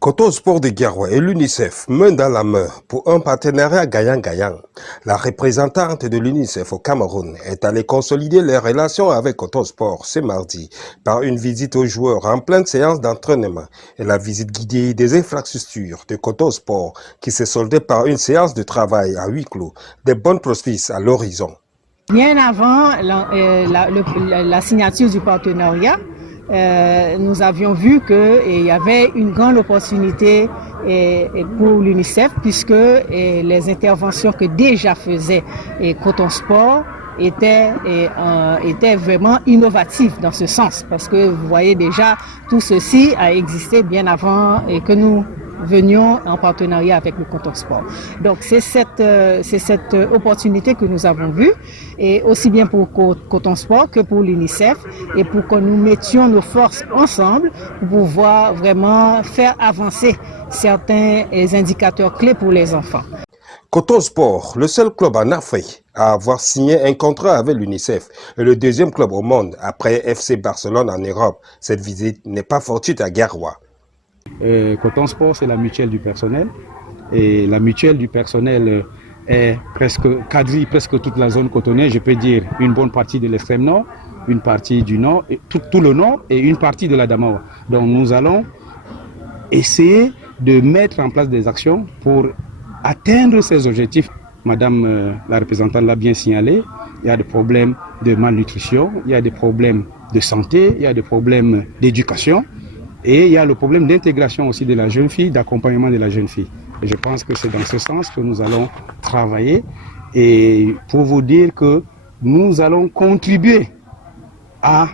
Coton Sport de Guerrois et l'UNICEF, main dans la main, pour un partenariat gagnant-gagnant. La représentante de l'UNICEF au Cameroun est allée consolider les relations avec Coton Sport ce mardi par une visite aux joueurs en pleine séance d'entraînement et la visite guidée des infrastructures de Coton Sport qui s'est soldée par une séance de travail à huis clos, des bonnes prospices à l'horizon. Bien avant la signature du partenariat, nous avions vu qu'il y avait une grande opportunité pour l'UNICEF puisque les interventions que déjà faisait Coton Sport étaient vraiment innovatives dans ce sens parce que vous voyez déjà tout ceci a existé bien avant et que nous venions en partenariat avec le Coton Sport. Donc c'est cette opportunité que nous avons vue, et aussi bien pour Coton Sport que pour l'UNICEF, et pour que nous mettions nos forces ensemble pour pouvoir vraiment faire avancer certains indicateurs clés pour les enfants. Coton Sport, le seul club en Afrique à avoir signé un contrat avec l'UNICEF et le deuxième club au monde après FC Barcelone en Europe. Cette visite n'est pas fortuite à Guerrois. Coton Sport, c'est la mutuelle du personnel, et la mutuelle du personnel est quadrille presque toute la zone cotonnière, je peux dire une bonne partie de l'extrême nord, une partie du nord, tout le nord et une partie de la Damawa. Donc nous allons essayer de mettre en place des actions pour atteindre ces objectifs. Madame la représentante l'a bien signalé, il y a des problèmes de malnutrition, il y a des problèmes de santé, il y a des problèmes d'éducation. Et il y a le problème d'intégration aussi de la jeune fille, d'accompagnement de la jeune fille. Et je pense que c'est dans ce sens que nous allons travailler, et pour vous dire que nous allons contribuer à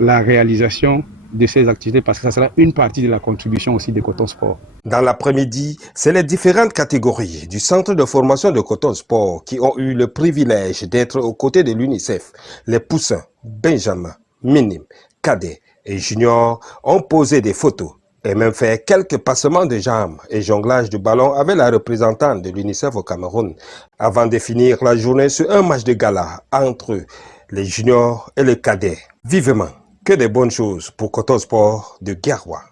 la réalisation de ces activités parce que ça sera une partie de la contribution aussi de Coton Sport. Dans l'après-midi, c'est les différentes catégories du centre de formation de Coton Sport qui ont eu le privilège d'être aux côtés de l'UNICEF. Les poussins, benjamins, minimes, cadets et juniors ont posé des photos et même fait quelques passements de jambes et jonglage de ballon avec la représentante de l'UNICEF au Cameroun avant de finir la journée sur un match de gala entre les juniors et les cadets. Vivement, que des bonnes choses pour Coton Sport de Guerrois.